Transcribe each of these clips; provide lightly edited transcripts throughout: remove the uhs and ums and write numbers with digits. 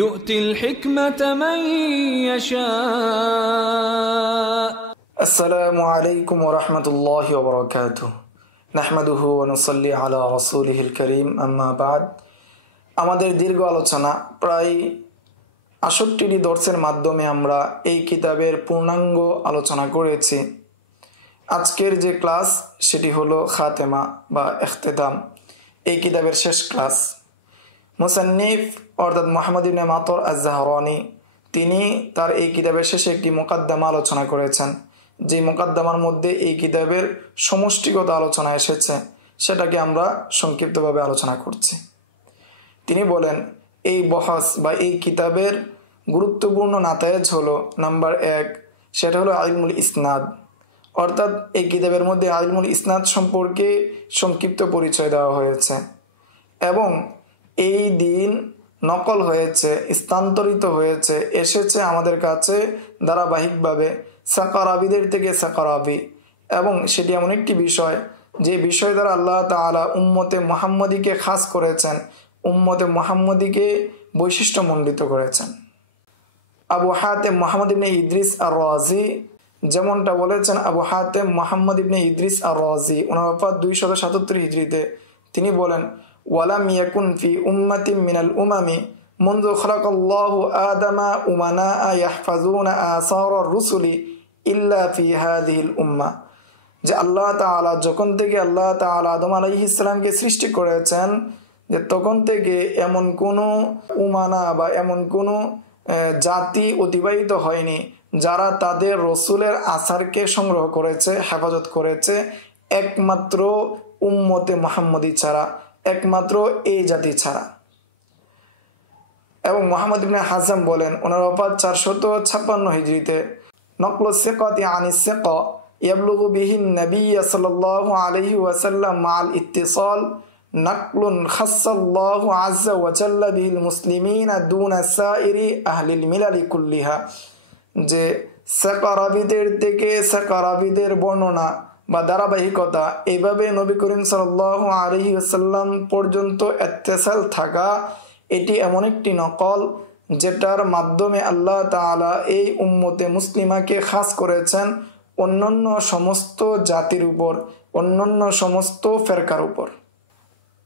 يؤتي الحكمة من يشاء السلام عليكم ورحمة الله وبركاته نحمده ونصلي على رسوله الكريم أما بعد আমাদের দীর্ঘ আলোচনা প্রায় ৬৮টি দর্সের মাধ্যমে আমরা এই কিতাবের পূর্ণাঙ্গ আলোচনা করেছি। আজকের যে ক্লাস সেটি হলো খাতেমা বা ইখতিতাম, এই কিতাবের শেষ ক্লাস। মুসান্নিফ অর্থাৎ মুহাম্মদ ইবনে মাতর আয-যাহরানী তিনি তার এই কিতাবের শেষে একটি মুকাদ্দমা আলোচনা করেছেন, যে মুকাদ্দমার মধ্যে এই কিতাবের সমষ্টিগত আলোচনা এসেছে, সেটাকে আমরা সংক্ষিপ্তভাবে আলোচনা করছি। তিনি বলেন, এই বহাস বা এই কিতাবের গুরুত্বপূর্ণ নাতায়েজ হলো নাম্বার ১, সেটা হলো ইলমুল ইসনাদ। অর্থাৎ এই কিতাবের মধ্যে ইলমুল ইসনাদ সম্পর্কে সংক্ষিপ্ত পরিচয় দেওয়া হয়েছে এবং এই দিন নকল হয়েছে, স্থানান্তরিত হয়েছে, এসেছে আমাদের কাছে ধারাবাহিকভাবে সাকারাবিদের থেকে সাকারাবি, এবং সেটি এমন একটি বিষয় যে বিষয় দ্বারা আল্লাহ তাআলা উম্মতে মুহাম্মদীকে খাস করেছেন, উম্মতে মুহাম্মদীকে বৈশিষ্ট্যমণ্ডিত করেছেন। আবু হাতেম মুহাম্মদ ইবনে ইদ্রিস আর-রাজি যেমনটা বলেছেন, আবু হাতেম মুহাম্মদ ইবনে ইদ্রিস আর-রাজি ওনার ওফাত ২৭৭ হিজরিতে, তিনি বলেন, ওয়ালাম ইয়াকুন ফি উম্মাতিন মিনাল উমামি মুনযু খালাকাল্লাহু আদামা উমানা ইয়াহফাজুনা আসারার রুসুলি ইল্লা ফি হাযিহিল উম্মাহ, যে আল্লাহ তাআলা যখন থেকে আল্লাহ তাআলা আদম আলাইহিস সালামকে সৃষ্টি করেছেন, যে তখন থেকে এমন কোনো উমানা বা এমন কোনো জাতি অতিবাহিত হয়নি যারা তাদের রসুলের আসারকে সংগ্রহ করেছে, হেফাজত করেছে, একমাত্র উম্মতে মুহাম্মদী ছাড়া, একমাত্র এই জাতি ছাড়া। এবং মুহাম্মদ ইবনে হাজাম বলেন, ওনার ওফাত ৪৫৬ হিজরিতে, নকলু সিকাতি আনিস সিকা ইয়াবলুগু বিহিন নবী সাল্লাল্লাহু আলাইহি ওয়াসাল্লাম মাআল ইত্তিসাল নাকলুন খাসাল্লাহু আযজা ওয়া জাল্লা বিহিল মুসলিমিনা দুনা সাইরি আহলিল মিলালি কুল্লিহা, যে সাকারাবিদের থেকে সাকারাবিদের বর্ণনা বা ধারাবাহিকতা এইভাবে নবী করিম সাল্লাল্লাহু আলাইহি ওয়াসাল্লাম পর্যন্ত ইত্তিসাল থাকা, এটি এমন একটি নকল যেটার মাধ্যমে আল্লাহ তাআলা এই উম্মতে মুসলিমাকে খাস করেছেন অন্যান্য সমস্ত জাতির উপর, অন্যান্য সমস্ত ফেরকার উপর।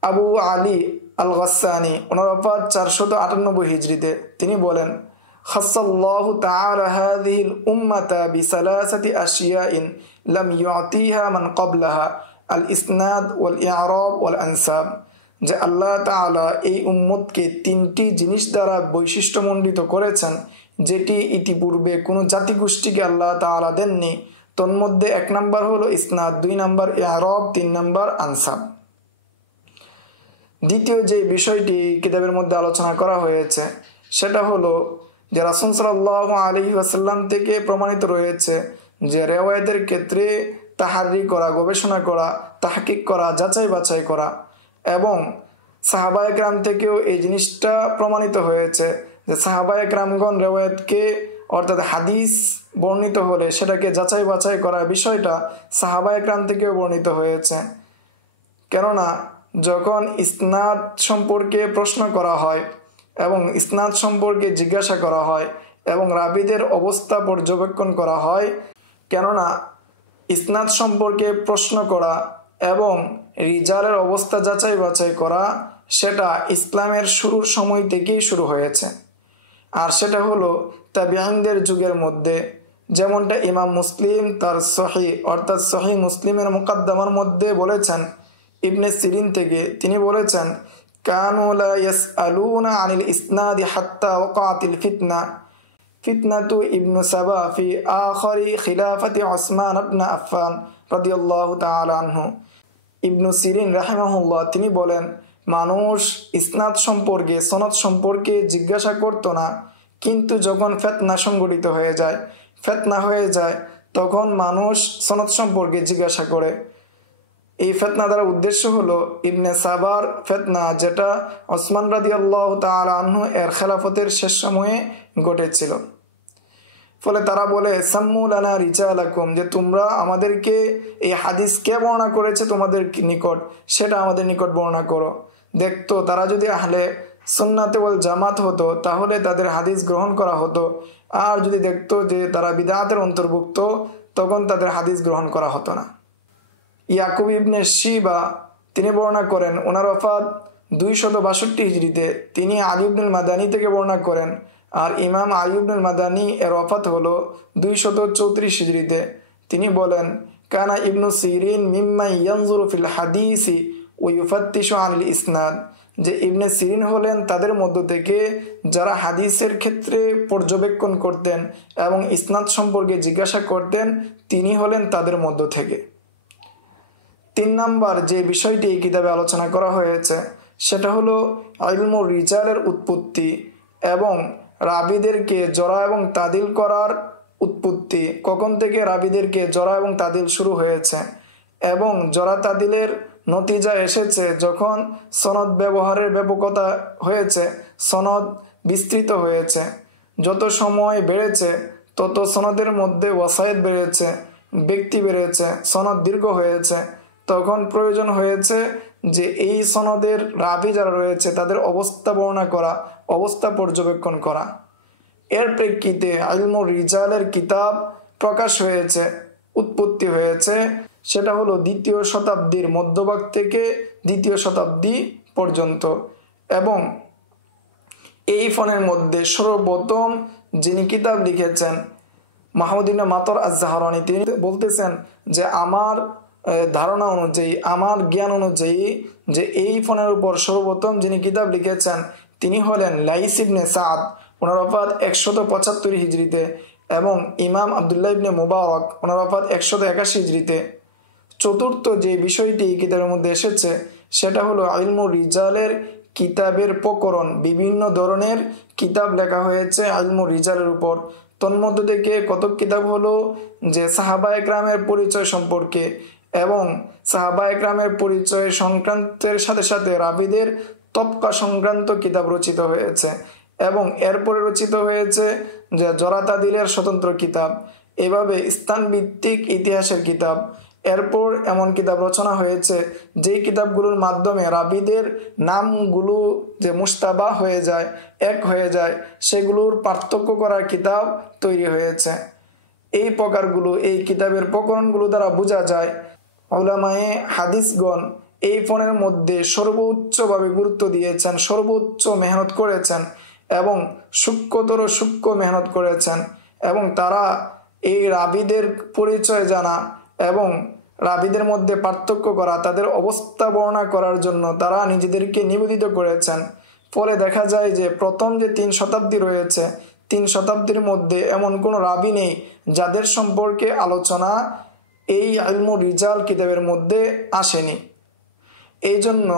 আবু আলী আল গাসসানী ওনার ওফাত ৪৯৮ হিজরিতে, তিনি বলেন, খাসাল্লাহু তাআলা হাযিহিল উম্মাতা বিসালাসাতি আশিয়াইন লাম ইউতিহা মান ক্বাবলাহা আল ইসনাদ ওয়াল ইআরাব ওয়াল আনসাব, যে আল্লাহ তাআলা এই উম্মতকে ৩টি জিনিস দ্বারা বৈশিষ্ট্যমণ্ডিত করেছেন যেটি ইতিপূর্বে কোনো জাতিগোষ্ঠীকে আল্লাহ তাআলা দেননি। তন্মধ্যে ১ নাম্বার হলো ইসনাদ, ২ নাম্বার ইআরাব, ৩ নাম্বার আনসাব। দ্বিতীয় যে বিষয়টি কিতাবের মধ্যে আলোচনা করা হয়েছে সেটা হলো যে রাসূল সাল্লাল্লাহু আলাইহি ওয়াসাল্লাম থেকে প্রমাণিত রয়েছে যে রিওয়ায়াতের ক্ষেত্রে তাহাররি করা, গবেষণা করা, তাহকিক করা, যাচাই বাছাই করা, এবং সাহাবায়ে কেরাম থেকেও এই জিনিসটা প্রমাণিত হয়েছে যে সাহাবায়ে কেরামগণ রিওয়ায়াতকে অর্থাৎ হাদিস বর্ণিত হলে সেটাকে যাচাই বাছাই করা বিষয়টা সাহাবায়ে কেরাম থেকেও বর্ণিত হয়েছে। কেননা যখন ইসনাদ সম্পর্কে প্রশ্ন করা হয় এবং ইসনাদ সম্পর্কে জিজ্ঞাসা করা হয় এবং রাবীদের অবস্থা পর্যবেক্ষণ করা হয়, কেননা ইসনাদ সম্পর্কে প্রশ্ন করা এবং রিজালের অবস্থা যাচাই বাছাই করা সেটা ইসলামের শুরুর সময় থেকেই শুরু হয়েছে। আর সেটা হলো তাবিঈনদের যুগের মধ্যে, যেমনটা ইমাম মুসলিম তার সহিহ অর্থাৎ সহিহ মুসলিমের মুকাদ্দমার মধ্যে বলেছেন, ইবনে সিরিন থেকে তিনি বলেছেন, কানু লা ইয়াসআলুনা আনিল ইসনাদি হাত্তা ওয়াকাতিল ফিতনাতু ইবনু সাবা ফি আখিরি খিলাফাতি উসমান ইবনে আফফান রাদিয়াল্লাহু তাআলা আনহু। ইবনু সিরিন রাহিমাহুল্লাহ তিনি বলেন, মানুষ ইসনাদ সম্পর্কে, সনদ সম্পর্কে জিজ্ঞাসা করতো না, কিন্তু যখন ফিতনা সংগঠিত হয়ে যায় তখন মানুষ সনদ সম্পর্কে জিজ্ঞাসা করে। এই ফিতনা দ্বারা উদ্দেশ্য হলো ইবনে সাবার ফিতনা, যেটা ওসমান রাদিয়াল্লাহু তাআলা আনহু এর খেলাফতের শেষ সময়ে ঘটেছিল। ফলে তারা বলে, সাম্মু লানা রিজালাকুম, যে তোমরা আমাদেরকে এই হাদিস কে বর্ণনা করেছে তোমাদের নিকট, সেটা আমাদের নিকট বর্ণনা করো। দেখতো তারা যদি আহলে সুন্নাতে ওয়াল জামাত হতো তাহলে তাদের হাদিস গ্রহণ করা হতো, আর যদি দেখতো যে তারা বিদআতের অন্তর্ভুক্ত তখন তাদের হাদিস গ্রহণ করা হতো না। ইয়াকুব ইবনে শিবা তিনি বর্ণনা করেন ওনার ওফাত 262 হিজরিতে। তিনি আলী ইবনুল মাদানী থেকে বর্ণনা করেন, আর ইমাম আলী ইবনুল মাদানী এর ওফাত হলো 234 হিজরিতে। তিনি বলেন কানা ইবনু সিরিন মিম্মা ইয়ানজুরু ফিল হাদিসি ওয়া ইউফাত্তিশু আনিল ইসনাদ, যে ইবনে সিরিন হলেন তাদের মধ্য থেকে যারা হাদিসের ক্ষেত্রে পর্যবেক্ষণ করতেন এবং ইসনাদ সম্পর্কে জিজ্ঞাসা করতেন, তিনি হলেন তাদের মধ্য থেকে। 3 নম্বর যে বিষয়টি এই কিতাবে আলোচনা করা হয়েছে সেটা হলো ইলমুর রিজালের উৎপত্তি এবং রাবিদেরকে জরা এবং তাদিল করার উৎপত্তি, কখন থেকে রাবিদেরকে জরা এবং তাদিল শুরু হয়েছে এবং জরা তাদিলের নতিজা এসেছে যখন সনদ ব্যবহারের ব্যাপকতা হয়েছে, সনদ বিস্তৃত হয়েছে। যত সময় বেড়েছে তত সনদের মধ্যে ওয়াসায়েত বেড়েছে, ব্যক্তি বেড়েছে, সনদ দীর্ঘ হয়েছে। তখন প্রয়োজন হয়েছে যে এই সনদের রাবি যারা রয়েছে তাদের অবস্থা বর্ণনা করা, অবস্থা পর্যবেক্ষণ করা। এর প্রেক্ষিতে ইলমুর রিজালের কিতাব প্রকাশ হয়েছে, উৎপত্তি হয়েছে। সেটা হলো 2য় শতাব্দীর মধ্যভাগ থেকে 2য় শতাব্দী পর্যন্ত। এবং এই ফনের মধ্যে সর্বপ্রথম যিনি কিতাব লিখেছেন মাহমুদ ইবনে মাতর আজ-জাহরানী, তিনি বলতেছেন যে আমার ধারণা অনুযায়ী, আমার জ্ঞান অনুযায়ী যে এই ফোনের উপর সর্বপ্রথম যিনি কিতাব লিখেছেন তিনি হলেন লাইস ইবনে সাদ, ওনার ওফাত 175 হিজরিতে, এবং ইমাম আব্দুল্লাহ ইবনে মুবারক ওনার ওফাত 181 হিজরিতে। চতুর্থ যে বিষয়টি এই কিতাবের মধ্যে এসেছে সেটা হলো ইলমুর রিজালের কিতাবের প্রকরণ। বিভিন্ন ধরনের কিতাব লেখা হয়েছে ইলমুর রিজালের উপর। তন্মধ্য থেকে কতক কিতাব হলো যে সাহাবা একরামের পরিচয় সম্পর্কে এবং সাহাবা একরামের পরিচয় সংক্রান্তের সাথে সাথে রাবিদের তবকা সংক্রান্ত কিতাব রচিত হয়েছে, এবং এরপরে রচিত হয়েছে যে জরা তাদিলের স্বতন্ত্র কিতাব, এভাবে স্থানভিত্তিক ইতিহাসের কিতাব। এরপর এমন কিতাব রচনা হয়েছে যেই কিতাবগুলোর মাধ্যমে রাবিদের নামগুলো যে মুস্তাবা হয়ে যায়, এক হয়ে যায়, সেগুলোর পার্থক্য করার কিতাব তৈরি হয়েছে। এই প্রকারগুলো, এই কিতাবের প্রকরণগুলো দ্বারা বোঝা যায় উলামায়ে হাদিসগণ এই ফোনের মধ্যে সর্বোচ্চভাবে গুরুত্ব দিয়েছেন, সর্বোচ্চ মেহনত করেছেন এবং সূক্ষ্মতর সূক্ষ্ম মেহনত করেছেন, এবং তারা এই রাবিদের পরিচয় জানা এবং রাবিদের মধ্যে পার্থক্য করা, তাদের অবস্থা বর্ণনা করার জন্য তারা নিজেদেরকে নিবেদিত করেছেন। ফলে দেখা যায় যে প্রথম যে 3 শতাব্দী রয়েছে, 3 শতাব্দীর মধ্যে এমন কোনো রাবি নেই যাদের সম্পর্কে আলোচনা এই ইলমুর রিজাল কিতাবের মধ্যে আসেনি। এই জন্য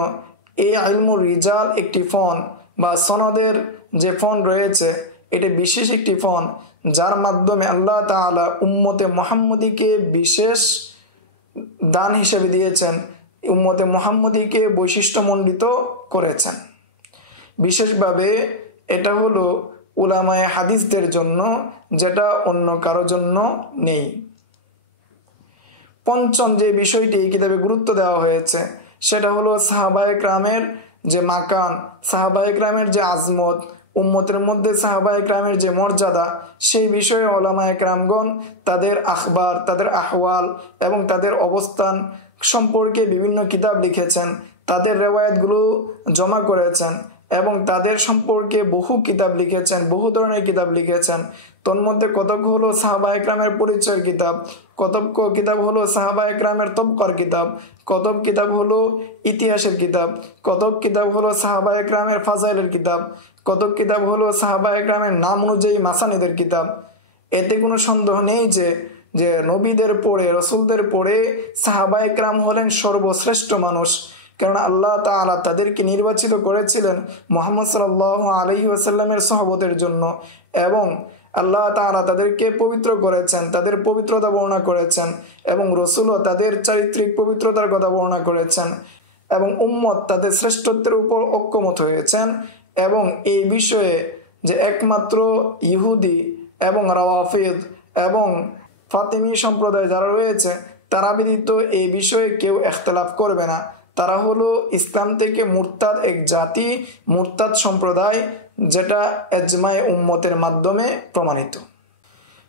এই ইলমুর রিজাল একটি ফন বা সনদের যে ফন রয়েছে, এটি বিশেষ একটি ফন যার মাধ্যমে আল্লাহ তাআলা উম্মতে মুহাম্মদীকে বিশেষ দান হিসেবে দিয়েছেন, উম্মতে মুহাম্মদীকে বৈশিষ্ট্যমণ্ডিত করেছেন। বিশেষভাবে এটা হলো উলামায়ে হাদিসদের জন্য, যেটা অন্য কারো জন্য নেই। পঞ্চম যে বিষয়টি এই কিতাবে গুরুত্ব দেওয়া হয়েছে সেটা হলো সাহাবায়ে কেরামের যে মাকান, সাহাবায়ে কেরামের যে আজমত, উম্মতের মধ্যে সাহাবায়ে কেরামের যে মর্যাদা, সেই বিষয়ে উলামায়ে কেরামগণ তাদের আখবার, তাদের আহওয়াল এবং তাদের অবস্থান সম্পর্কে বিভিন্ন কিতাব লিখেছেন, তাদের রেওয়ায়াতগুলো জমা করেছেন এবং তাদের সম্পর্কে বহু কিতাব লিখেছেন, বহু ধরনের কিতাব লিখেছেন। তন্মধ্যে কতক হলো সাহাবায়ে কেরামের পরিচয়ের কিতাব, কতক কিতাব হলো সাহাবায়ে কেরামের তবকার কিতাব, কতক কিতাব হলো ইতিহাসের কিতাব, কতক কিতাব হলো সাহাবায়ে কেরামের ফাজাইলের কিতাব, কতক কিতাব হলো সাহাবায়ে কেরামের নাম অনুযায়ী মাসানিদের কিতাব। এতে কোনো সন্দেহ নেই যে নবীদের পরে, রসুলদের পরে সাহাবায়ে কেরাম হলেন সর্বশ্রেষ্ঠ মানুষ, কারণ আল্লাহ তাআলা তাদেরকে নির্বাচিত করেছিলেন মুহাম্মদ সাল্লাল্লাহু আলাইহি ওয়াসাল্লামের সহবতের জন্য, এবং আল্লাহ তাআলা তাদেরকে পবিত্র করেছেন, তাদের পবিত্রতা বর্ণনা করেছেন, এবং রসুলও তাদের চারিত্রিক পবিত্রতার কথা বর্ণনা করেছেন, এবং উম্মত তাদের শ্রেষ্ঠত্বের উপর ঐক্যমত হয়েছেন। এবং এই বিষয়ে যে একমাত্র ইহুদি এবং রাওয়াফিদ এবং ফাতিমি সম্প্রদায় যারা রয়েছে তারা ব্যতীত এই বিষয়ে কেউ ইখতিলাফ করবে না। তারা হলো ইসলাম থেকে মুরতাদ এক জাতি, মুরতাদ সম্প্রদায়, যেটা এজমায়ে উম্মতের মাধ্যমে প্রমাণিত।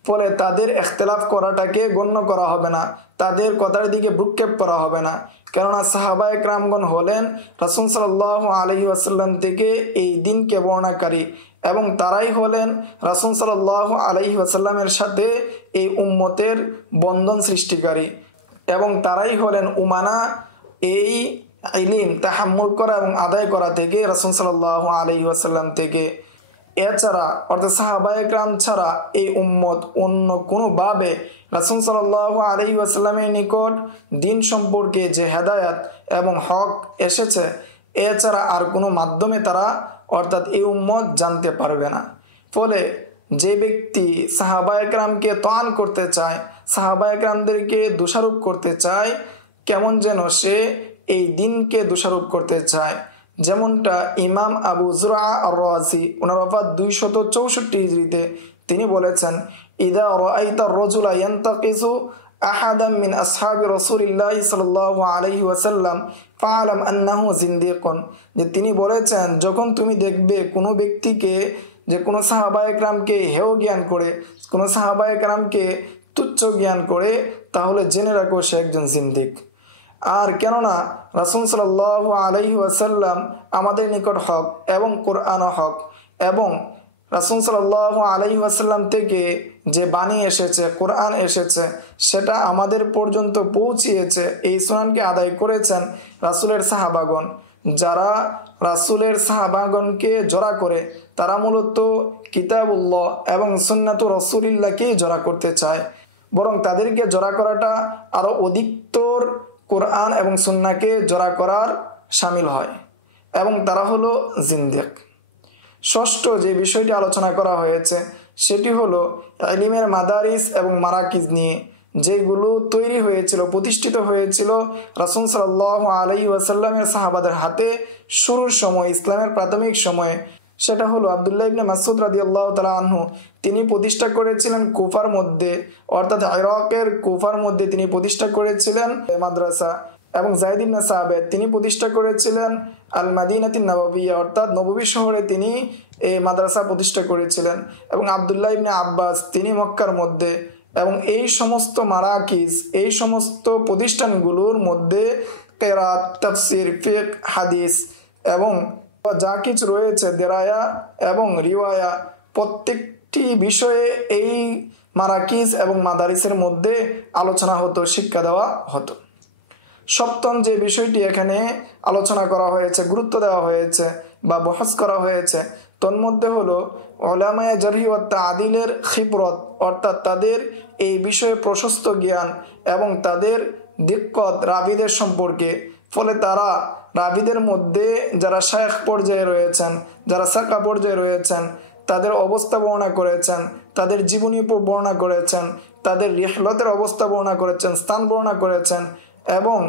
ফলে তাদের ইখতিলাফ করাটাকে গণ্য করা হবে না, তাদের কথার দিকে ভ্রুক্ষেপ করা হবে না। কেননা সাহাবায়ে কেরামগণ হলেন রাসূল সাল্লাল্লাহু আলাইহি ওয়াসাল্লাম থেকে এই দিনকে বর্ণনাকারী, এবং তারাই হলেন রাসূল সাল্লাল্লাহু আলাইহি ওয়াসাল্লামের সাথে এই উম্মতের বন্ধন সৃষ্টিকারী, এবং তারাই হলেন উমানা এই ইলম তাহাম্মুল করা এবং আদায় করা থেকে রাসূল সাল্লাল্লাহু আলাইহি ওয়াসাল্লাম থেকে। এছাড়া অর্থাৎ সাহাবায়ে কেরাম ছাড়া এই উম্মত অন্য কোনোভাবে রাসূল সাল্লাল্লাহু আলাইহি ওয়াসাল্লামের নিকট দিন সম্পর্কে যে হেদায়াত এবং হক এসেছে, এছাড়া আর কোনো মাধ্যমে তারা অর্থাৎ এই উম্মত জানতে পারবে না। ফলে যে ব্যক্তি সাহাবায়ে কেরামকে তাআন করতে চায়, সাহাবায়ে কেরামদেরকে দোষারোপ করতে চায়, কেমন যেন সে এই দিনকে দোষারোপ করতে চায়। যেমনটা ইমাম আবু যুরআ আর-রাজি ওনার ওফাত 264 হিজরিতে তিনি বলেছেন, ইদা রাআইতা আর-রাজুলা ইয়ান্তাকিসু আহাদাম মিন আসহাবি রাসূলিল্লাহি সাল্লাল্লাহু আলাইহি ওয়াসাল্লাম ফাআলাম আন্নাহু জিন্দিকুন। যে তিনি বলেছেন, যখন তুমি দেখবে কোনো ব্যক্তিকে যে কোনো সাহাবায়ে কেরামকে হেয় জ্ঞান করে, কোনো সাহাবায়ে কেরামকে তুচ্ছ জ্ঞান করে, তাহলে জেনে রাখো সে একজন জিন্দিক। আর কেননা রাসূল সাল্লাল্লাহু আলাইহি ওয়াসাল্লাম আমাদের নিকট হক এবং কোরআন হক, এবং রাসূল সাল্লাল্লাহু আলাইহি ওয়াসাল্লাম থেকে যে বাণী এসেছে, কোরআন এসেছে, সেটা আমাদের পর্যন্ত পৌঁছিয়েছে। এই সুনানকে আদায় করেছেন রাসূলের সাহাবাগণ। যারা রাসূলের সাহাবাগণকে জড়া করে, তারা মূলত কিতাবুল্লাহ এবং সুন্নাতু রাসূলিল্লাহকে জড়া করতে চায়, বরং তাদেরকে জড়া করাটা আরো অধিকতর কোরআন এবং সুন্নাহকে জড়া করার শামিল হয়, এবং তারা হলো জিন্দিক। ষষ্ঠ যে বিষয়টি আলোচনা করা হয়েছে সেটি হলো ইলমের মাদারিস এবং মারাকিজ নিয়ে, যেগুলো তৈরি হয়েছিল, প্রতিষ্ঠিত হয়েছিল রাসূল সাল্লাল্লাহু আলাইহি ওয়াসাল্লামের সাহাবাদের হাতে শুরুর সময়, ইসলামের প্রাথমিক সময়ে। সেটা হলো আব্দুল্লাহ ইবনে মাসউদ রাদিয়াল্লাহু তাআলা আনহু, তিনি প্রতিষ্ঠা করেছিলেন কুফার মধ্যে, অর্থাৎ ইরাকের কুফার মধ্যে তিনি প্রতিষ্ঠা করেছিলেন মাদ্রাসা। এবং যায়েদ ইবনে সাবিত তিনি প্রতিষ্ঠা করেছিলেন আল মাদিনাতুন নববিয়্যা, অর্থাৎ নববী শহরে তিনি এই মাদ্রাসা প্রতিষ্ঠা করেছিলেন। এবং আব্দুল্লাহ ইবনে আব্বাস তিনি মক্কার মধ্যে। এবং এই সমস্ত মারাকিজ, এই সমস্ত প্রতিষ্ঠানগুলোর মধ্যে কিরাত, তাফসির, ফিকহ, হাদিস এবং যা কিছু রয়েছে দেরায়া এবং রিওয়ায়া, প্রত্যেকটি বিষয়ে এই মারাকিজ এবং মাদারিসের মধ্যে আলোচনা হতো, শিক্ষা দেওয়া হতো। সপ্তম যে বিষয়টি এখানে আলোচনা করা হয়েছে, গুরুত্ব দেওয়া হয়েছে বা বহস করা হয়েছে, তন্মধ্যে হলো উলামায়ে জারহি ওয়া তা'দিলের খিবরত, অর্থাৎ তাদের এই বিষয়ে প্রশস্ত জ্ঞান এবং তাদের দিক্কত রাবিদের সম্পর্কে। ফলে তারা রাবিদের মধ্যে যারা শায়খ পর্যায়ে রয়েছেন, যারা সাকা পর্যায়ে রয়েছেন, তাদের অবস্থা বর্ণনা করেছেন, তাদের জীবনী বর্ণনা করেছেন, তাদের রিহলতের অবস্থা বর্ণনা করেছেন, স্থান বর্ণনা করেছেন, এবং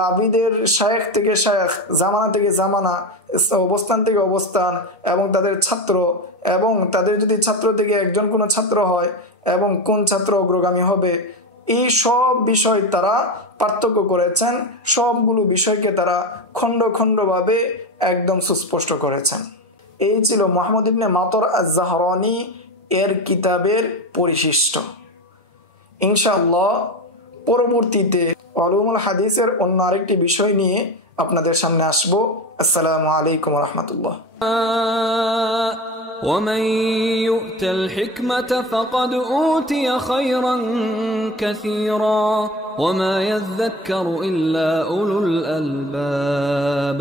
রাবিদের শায়েখ থেকে শায়েখ, জামানা থেকে জামানা, অবস্থান থেকে অবস্থান, এবং তাদের ছাত্র, এবং তাদের যদি ছাত্র থেকে একজন কোনো ছাত্র হয় এবং কোন ছাত্র অগ্রগামী হবে, এই সব বিষয় তারা পার্থক্য করেছেন। সবগুলো বিষয়কে তারা খণ্ড খণ্ডভাবে একদম সুস্পষ্ট করেছেন। এই ছিল মুহাম্মদ ইবনে মাতর আয-যাহরানী এর কিতাবের পরিশিষ্ট। ইনশাআল্লাহ পরবর্তীতে উলুমুল হাদিসের অন্য আরেকটি বিষয় নিয়ে আপনাদের সামনে আসব। আসসালামু আলাইকুম ওয়া রাহমাতুল্লাহ। ومن يؤت الحكمة فقد أوتي خيرا كثيرا وما يذكر إلا أولو الألباب